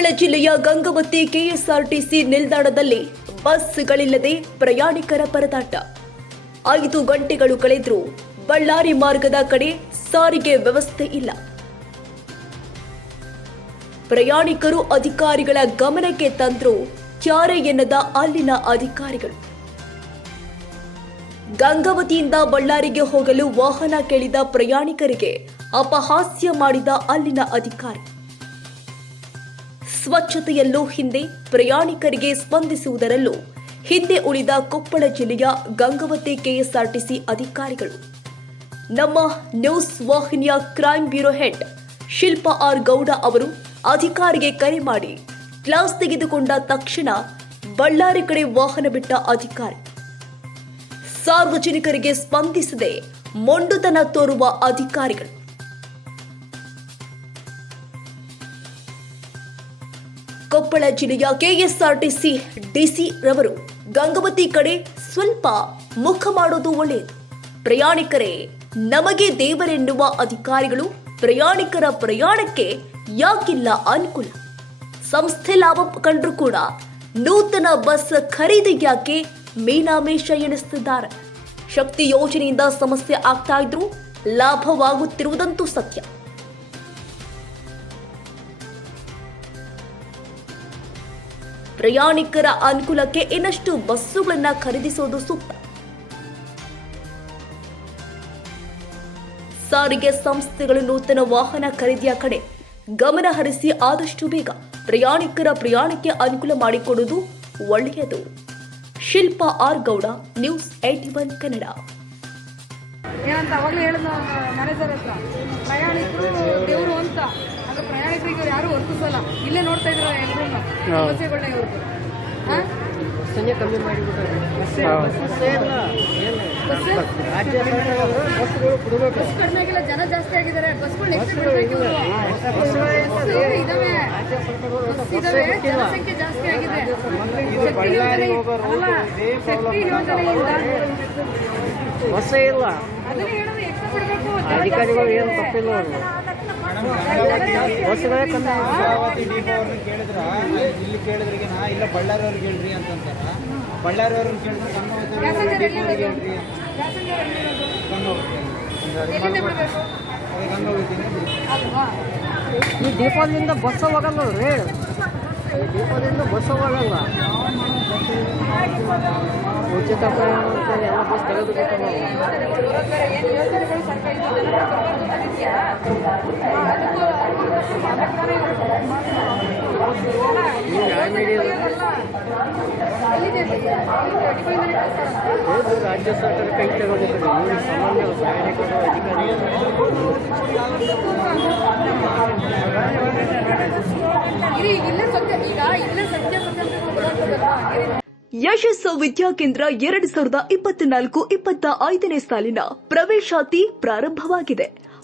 ಕೊಪ್ಪಳ ಜಿಲ್ಲೆಯ ಗಂಗವತಿ ಕೆಎಸ್ಆರ್ಟಿಸಿ ನಿಲ್ದಾಣದಲ್ಲಿ ಬಸ್ಗಳಿಲ್ಲದೆ ಪ್ರಯಾಣಿಕರ ಪರದಾಟ. ಐದು ಗಂಟೆಗಳು ಕಳೆದರೂ ಬಳ್ಳಾರಿ ಮಾರ್ಗದ ಕಡೆ ಸಾರಿಗೆ ವ್ಯವಸ್ಥೆ ಇಲ್ಲ. ಪ್ರಯಾಣಿಕರು ಅಧಿಕಾರಿಗಳ ಗಮನಕ್ಕೆ ತಂದ್ರು ಕ್ಯಾರೆ ಎನ್ನದ ಅಲ್ಲಿನ ಅಧಿಕಾರಿಗಳು. ಗಂಗಾವತಿಯಿಂದ ಬಳ್ಳಾರಿಗೆ ಹೋಗಲು ವಾಹನ ಕೇಳಿದ ಪ್ರಯಾಣಿಕರಿಗೆ ಅಪಹಾಸ್ಯ ಮಾಡಿದ ಅಲ್ಲಿನ ಅಧಿಕಾರಿ. ಸ್ವಚ್ಛತೆಯಲ್ಲೂ ಹಿಂದೆ ಪ್ರಯಾಣಿಕರಿಗೆ ಸ್ಪಂದಿಸುವುದರಲ್ಲೂ ಹಿಂದೆ ಉಳಿದ ಕೊಪ್ಪಳ ಜಿಲ್ಲೆಯ ಗಂಗವತಿ ಕೆಎಸ್ಆರ್ಟಿಸಿ ಅಧಿಕಾರಿಗಳು. ನಮ್ಮ ನ್ಯೂಸ್ ವಾಹಿನಿಯ crime bureau head Shilpa R Gowda ಅವರು ಅಧಿಕಾರಿಗೆ ಕರೆ ಮಾಡಿ ಕ್ಲಾಸ್ ತೆಗೆದುಕೊಂಡ ತಕ್ಷಣ ಬಳ್ಳಾರಿ ಕಡೆ ವಾಹನ ಬಿಟ್ಟ ಅಧಿಕಾರಿ. ಸಾರ್ವಜನಿಕರಿಗೆ ಸ್ಪಂದಿಸದೆ ಮೊಂಡುತನ ತೋರುವ ಅಧಿಕಾರಿಗಳು. ಕೊಪ್ಪಳ ಜಿಲ್ಲೆಯ ಕೆಎಸ್ಆರ್ಟಿಸಿ ಡಿಸಿ ರವರು ಗಂಗಾವತಿ ಕಡೆ ಸ್ವಲ್ಪ ಮುಖ ಮಾಡೋದು ಒಳ್ಳೆಯದು. ಪ್ರಯಾಣಿಕರೇ, ನಮಗೆ ದೇವರೆನ್ನುವ ಅಧಿಕಾರಿಗಳು ಪ್ರಯಾಣಿಕರ ಪ್ರಯಾಣಕ್ಕೆ ಯಾಕಿಲ್ಲ ಅನುಕೂಲ? ಸಂಸ್ಥೆ ಲಾಭ ಕಂಡ್ರು ಕೂಡ ನೂತನ ಬಸ್ ಖರೀದಿ ಯಾಕೆ ಮೀನಾಮೇಷ ಎಣಿಸುತ್ತಿದ್ದಾರೆ ಶಕ್ತಿ ಯೋಜನೆಯಿಂದ ಸಮಸ್ಯೆ ಆಗ್ತಾ ಇದ್ರು ಲಾಭವಾಗುತ್ತಿರುವುದಂತೂ ಸತ್ಯ. ಪ್ರಯಾಣಿಕರ ಅನುಕೂಲಕ್ಕೆ ಇನ್ನಷ್ಟು ಬಸ್ಸುಗಳನ್ನ ಖರೀದಿಸುವುದು ಸೂಕ್ತ. ಸಾರಿಗೆ ಸಂಸ್ಥೆಗಳು ನೂತನ ವಾಹನ ಖರೀದಿಯ ಕಡೆ ಗಮನ ಹರಿಸಿ ಆದಷ್ಟು ಬೇಗ ಪ್ರಯಾಣಿಕರ ಪ್ರಯಾಣಕ್ಕೆ ಅನುಕೂಲ ಮಾಡಿಕೊಡುವುದು ಒಳ್ಳೆಯದು. Shilpa R Gowda news AT one Kannada. ಏನಂತ ಅವಾಗಲೇ ಹೇಳಿದ ಮ್ಯಾನೇಜರ್ ಹತ್ರ. ಪ್ರಯಾಣಿಕರು ದೇವರು ಅಂತ. ಅದು ಪ್ರಯಾಣಿಕರಿಗೆ ಇಲ್ಲೇ ನೋಡ್ತಾ ಇದ್ರು ಎಲ್ಲರೂ ಸಮಸ್ಯೆಗಳನ್ನ ಇವ್ರದ್ದು ಹಾಂ? ಬಸ್ಸನ್ನೇ ಕಮ್ಮಿ ಮಾಡಿಬಿಟ್ಟಾರೆ ಬಸ್ಸೇ ಬಸ್ಸೇ ಇಲ್ಲ. ಏನು ಬಸ್ ರಾಜ್ಯ ಸರ್ಕಾರದವರು ಬಸ್ಗಳು ಬಿಡಬೇಕು ಬಸ್ ಕಡಿಮೆ ಆಗಿಲ್ಲ ಜನ ಜಾಸ್ತಿ ಆಗಿದ್ದಾರೆ. ಬಸ್ಗಳು ಎಷ್ಟು ಬಿಡ್ಬೇಕು ಇವರು ಬಸ್ ಇದಾವೆ. ಬಸ್ ಇದಾವೆ. ಜನಸಂಖ್ಯೆ ಜಾಸ್ತಿ ಆಗಿದೆ. ಶಕ್ತಿ ಯೋಜನೆ ಅಲ್ಲ ಶಕ್ತಿ ಯೋಜನೆಯಿಂದ ಬಸ್ಸೇ ಇಲ್ಲ. ಅದನ್ನೇ ಹೇಳೋದು ಎಕ್ಸ್ಟ್ರಾ ಬಿಡಬೇಕು ಅಧಿಕಾರಿಗಳು ಏನು ತಪ್ಪಿಲ್ಲ ಅವರು ಇಲ್ಲಿ ಕೇಳಿದ್ರಿಗೆ ನಾ ಇಲ್ಲ ಬಳ್ಳಾರಿ ಅವ್ರಿಗೆ ಹೇಳ್ರಿ ಅಂತಂತಾರ ಬಳ್ಳಾರಿ ಅವ್ರನ್ನ ಕೇಳಿದ್ರೆ ಅಲ್ವಾ ಈ ಡಿಪೋದಿಂದ ಬಸ್ ಹೋಗಲ್ಲ ರೀ ಈ ಡಿಪೋದಿಂದ ಬಸ್ ಹೋಗಲ್ಲ ಉಚಿತ ಪ್ರಯಾಣ ಅಂತ ಎಲ್ಲ ಬಸ್ ತೆಗೆದುಬಿಟ್ಟು ರಾಜ್ಯ ಸರ್ಕಾರ ಕೈ ಗೊತ್ತಾಗ್ತದಲ್ವಾ ಇರಿ ಯಶಸ್ಸು ವಿದ್ಯಾಕೇಂದ್ರ ಎರಡು ಸಾವಿರದ ಇಪ್ಪತ್ನಾಲ್ಕು, ಇಪ್ಪತ್ತ ಐದನೇ ಸಾಲಿನ ಪ್ರವೇಶಾತಿ ಪ್ರಾರಂಭವಾಗಿದೆ.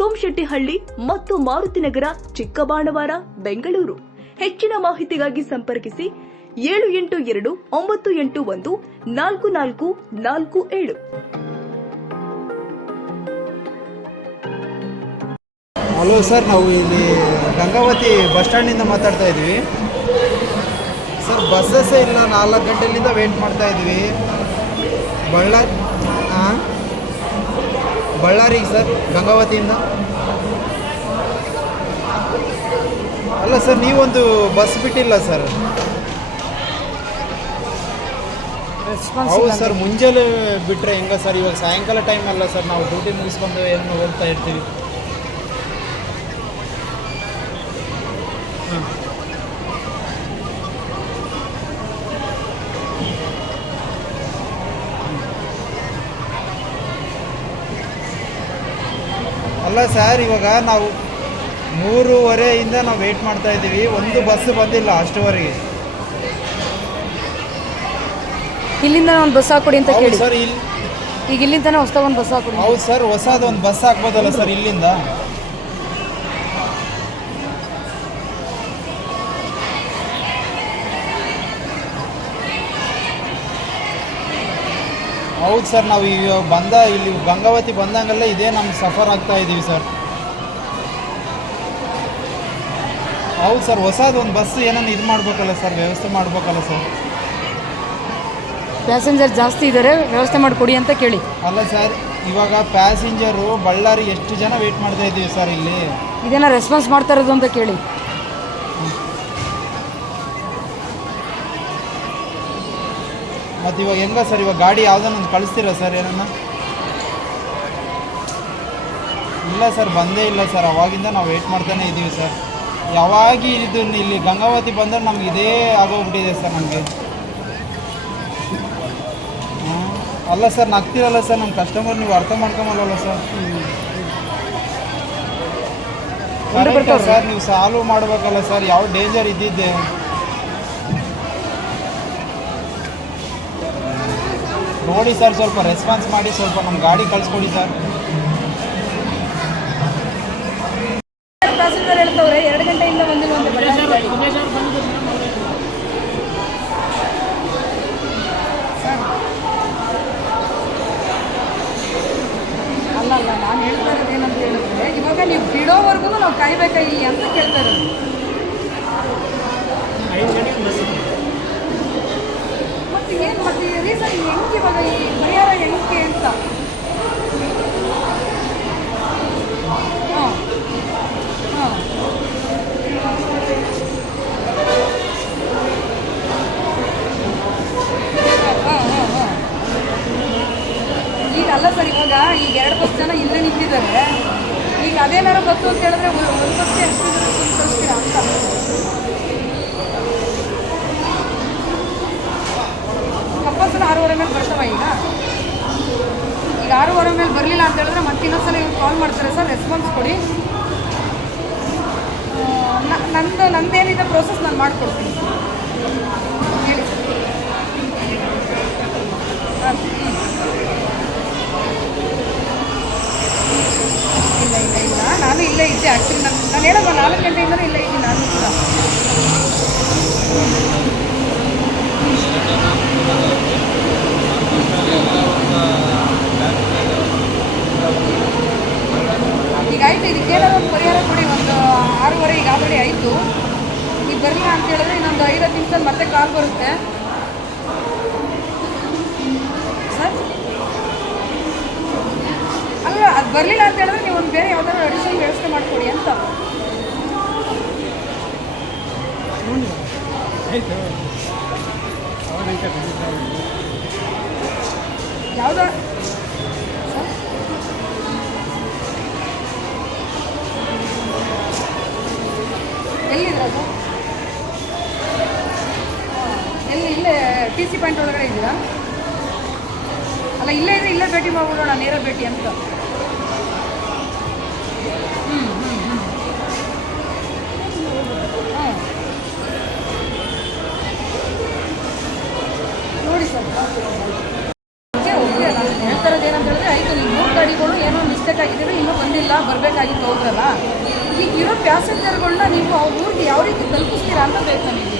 ಸೋಮಶೆಟ್ಟಿಹಳ್ಳಿ ಮತ್ತು ಮಾರುತಿನಗರ ಚಿಕ್ಕಬಾಣವಾರ, ಬೆಂಗಳೂರು. ಹೆಚ್ಚಿನ ಮಾಹಿತಿಗಾಗಿ ಸಂಪರ್ಕಿಸಿ ಏಳು ಎಂಟು ಎರಡು, ಒಂಬತ್ತು ಎಂಟು ಒಂದು, ನಾಲ್ಕು ನಾಲ್ಕು ನಾಲ್ಕು ಏಳು. ಹಲೋ ಸರ್, ನಾವು ಇಲ್ಲಿ ಗಂಗಾವತಿ ಬಸ್ ಸ್ಟ್ಯಾಂಡಿಂದ ಮಾತಾಡ್ತಾ ಇದ್ವಿ ಸರ್ ಬಸ್ಸಸ್ಸೇ ಇಲ್ಲ, ನಾಲ್ಕು ಗಂಟೆಯಿಂದ ವೇಟ್ ಮಾಡ್ತಾ ಇದ್ವಿ ಬಳ್ಳಾರಿ ಹಾಂ ಬಳ್ಳಾರಿಗೆ ಸರ್ ಗಂಗಾವತಿಯಿಂದ. ಅಲ್ಲ ಸರ್ ನೀವೊಂದು ಬಸ್ ಬಿಟ್ಟಿಲ್ಲ ಸರ್. ಹೌದು ಸರ್ ಮುಂಜಾನೆ ಬಿಟ್ಟರೆ ಹೆಂಗ ಸರ್? ಇವಾಗ ಸಾಯಂಕಾಲ ಟೈಮ್ ಅಲ್ಲ ಸರ್ ನಾವು ಡ್ಯೂಟಿ ಮುಗಿಸ್ಕೊಂಡು ಏನು ಹೋಗ್ತಾ ಇರ್ತೀವಿ. ಅಲ್ಲ ಸರ್ ಇವಾಗ ನಾವು ಮೂರುವರೆಯಿಂದ ನಾವು ವೇಟ್ ಮಾಡ್ತಾ ಇದ್ದೀವಿ. ಒಂದು ಬಸ್ ಬಂದಿಲ್ಲ ಅಷ್ಟುವರೆಗೆ. ಇಲ್ಲಿಂದ ಒಂದು ಬಸ್ ಹಾಕೊಡಿ ಅಂತ ಹೌದು ಕೇಳಿ. ಸರ್ ಇಲ್ಲಿ ಈಗ ಇಲ್ಲಿಂದ ಹೊಸ್ದಾಗ ಒಂದು ಬಸ್ ಹಾಕೊಡಿ ಹೌದು ಸರ್ ಹೊಸದೊಂದು ಒಂದು ಬಸ್ ಹಾಕ್ಬೋದಲ್ಲ ಸರ್ ಇಲ್ಲಿಂದ? ಹೌದು ಸರ್ ನಾವು ಈಗ ಬಂದ ಇಲ್ಲಿ ಗಂಗಾವತಿ ಬಂದಂಗೆಲ್ಲ ಇದೇ ನಮ್ಗೆ ಸಫರ್ ಆಗ್ತಾ ಇದ್ದೀವಿ ಸರ್. ಹೌದು ಸರ್ ಹೊಸದೊಂದು ಬಸ್ ಏನನ್ನ ಇದು ಮಾಡಬೇಕಲ್ಲ ಸರ್ ವ್ಯವಸ್ಥೆ ಮಾಡಬೇಕಲ್ಲ ಸರ್. ಪ್ಯಾಸೆಂಜರ್ ಜಾಸ್ತಿ ಇದ್ದಾರೆ ವ್ಯವಸ್ಥೆ ಮಾಡಿಕೊಡಿ ಅಂತ ಕೇಳಿ. ಅಲ್ಲ ಸರ್ ಇವಾಗ ಪ್ಯಾಸೆಂಜರು ಬಳ್ಳಾರಿ ಎಷ್ಟು ಜನ ವೇಟ್ ಮಾಡ್ತಾ ಇದ್ದೀವಿ ಸರ್ ಇಲ್ಲಿ? ಇದೇನ ರೆಸ್ಪಾನ್ಸ್ ಮಾಡ್ತಾ ಇರೋದು ಅಂತ ಕೇಳಿ. ಮತ್ತು ಇವಾಗ ಹೆಂಗ ಸರ್ ಇವಾಗ ಗಾಡಿ ಯಾವುದನ್ನು ಒಂದು ಕಳಿಸ್ತೀರಾ ಸರ್ ಏನನ್ನ? ಇಲ್ಲ ಸರ್ ಬಂದೇ ಇಲ್ಲ ಸರ್. ಅವಾಗಿಂದ ನಾವು ವೇಟ್ ಮಾಡ್ತಾನೆ ಇದ್ದೀವಿ ಸರ್. ಯಾವಾಗ ಇದು ಇಲ್ಲಿ ಗಂಗಾವತಿ ಬಂದರೆ ನಮ್ಗೆ ಇದೇ ಆಗೋಗ್ಬಿಟ್ಟಿದೆ ಸರ್ ನಮಗೆ. ಅಲ್ಲ ಸರ್ ನಗ್ತಿರಲ್ಲ ಸರ್ ನಮ್ಮ ಕಸ್ಟಮರ್ ನೀವು ಅರ್ಥ ಮಾಡ್ಕೊಂಬಲ್ಲ ಸರ್. ಸರ್ ನೀವು ಸಾಲ್ವ್ ಮಾಡಬೇಕಲ್ಲ ಸರ್ ಯಾವ ಡೇಂಜರ್ ಇದ್ದಿದ್ದೆ. ನೋಡಿ ಸರ್, ಸ್ವಲ್ಪ ರೆಸ್ಪಾನ್ಸ್ ಮಾಡಿ, ಸ್ವಲ್ಪ ನಮ್ಮ ಗಾಡಿ ಕಳಿಸ್ಕೊಡಿ ಸರ್ ಎರಡು ಗಂಟೆಯಿಂದ ಒಂದು. ಅಲ್ಲ ಅಲ್ಲ ನಾನು ಹೇಳ್ತಾ ಇರೋದು ಏನಂತ ಹೇಳಿದ್ರೆ, ಇವಾಗ ನೀವು ಬಿಡೋವರೆಗೂ ನಾವು ಕಾಯ್ಬೇಕಾ ಇಲ್ಲಿ ಅಂತ ಕೇಳ್ತಾ ಇರೋದು ಮತ್ತೆ ಏನು ಮತ್ತೆ ರೀಸನ್ ಹೆಂಗೆ ಇವಾಗ ಈ ಪರಿಹಾರ ಹೆಂಗೆ ಅಂತ? ಹಾಂ ಹಾಂ. ಹಾಂ ಹಾಂ ಹಾಂ. ಈಗ ಅಲ್ಲ ಸರ್, ಇವಾಗ ಈಗ ಎರಡು ಬಸ್ ಜನ ಇಲ್ಲೇ ನಿಂತಿದ್ದಾರೆ. ಈಗ ಅದೇನಾರ ಬಸ್ಸು ಅಂತ ಹೇಳಿದ್ರೆ ಒಂದು ಒಂದು ಬಸ್ಗೆ ಎಷ್ಟು ಜನ ತುಂಬ ಕಳಿಸ್ತೀರಾ ಅಂತ. ಕಂಪಲ್ಸರಿ ಆರೂವರೆ ಮೇಲೆ ಬರ್ತವ ಈಗ? ಈಗ ಆರೂವರೆ ಮೇಲೆ ಬರಲಿಲ್ಲ ಅಂತ ಹೇಳಿದ್ರೆ ಮತ್ತೆ ಇನ್ನೊಂದ್ಸಲ ಇವ್ರು ಕಾಲ್ ಮಾಡ್ತಾರೆ ಸರ್ ರೆಸ್ಪಾನ್ಸ್ ಕೊಡಿ. ನಂದು, ನಂದೇನಿದೆ ಪ್ರೋಸೆಸ್ ನಾನು ಮಾಡಿಕೊಡ್ತೀನಿ. ಇಲ್ಲ ಇಲ್ಲ ಇಲ್ಲ. ನಾನು ಇಲ್ಲೇ ಇದ್ದೆ ಆ್ಯಕ್ಚುಲಿ ನಾನು ನಾನು ಹೇಳೋದು ನಾಲ್ಕು ಗಂಟೆಯಿಂದಲೂ ಇಲ್ಲೇ ಇದ್ದೀನಿ, ನಾನು ಕೂಡ. ಆಯಿತು ಇದಕ್ಕೆ ಒಂದು ಪರಿಹಾರ ಕೊಡಿ ಒಂದು ಆರೂವರೆ ಈಗ ಆಲ್ರೆಡಿ ಆಯಿತು. ಈಗ ಬರಲಿಲ್ಲ ಅಂತ ಹೇಳಿದ್ರೆ ಇನ್ನೊಂದು ಐವತ್ತು ನಿಮಿಷದಲ್ಲಿ ಮತ್ತೆ ಕಾಲ್ ಬರುತ್ತೆ. ಸರ್? ಅಲ್ಲ ಅದು ಬರಲಿಲ್ಲ ಅಂತ ಹೇಳಿದ್ರೆ ನೀವು ಒಂದು ಬೇರೆ ಯಾವ್ದಾದ್ರು ಅಡಿಷನ್ ವ್ಯವಸ್ಥೆ ಮಾಡಿಕೊಡಿ ಅಂತ. ಯಾವ್ದು ಟಿ ಸಿ ಪಾಯಿಂಟ್ ಒಳಗಡೆ ಇದ್ದೀರಾ ಅಲ್ಲ, ಇಲ್ಲೇ ಇದ್ರೆ ಇಲ್ಲೇ ಭೇಟಿ ಮಾಡ್ಬಿಡೋಣ, ನೇರ ಭೇಟಿ ಅಂತ. ಹ್ಞೂ ಹ್ಞೂ ಹ್ಞೂ ನೋಡಿ ಸರ್. ಓಕೆ ಓಕೆ ಆಯಿತು, ನೀವು ಮೂರು ಗಾಡಿಗಳು ಏನೋ ಮಿಸ್ಟೇಕ್ ಇನ್ನೂ ಬಂದಿಲ್ಲ, ಬರಬೇಕಾಗಿತ್ತು ಹೋದ್ರಲ್ಲ ಈಗ ಇರೋ ಪ್ಯಾಸೆಂಜರ್ಗಳನ್ನ ನೀವು ಅವ್ರ ಊರಿಗೆ ಯಾವ ರೀತಿ ತಲುಪಿಸ್ತೀರಾ ಅಂತ ಬೇಕು ನಮಗೆ.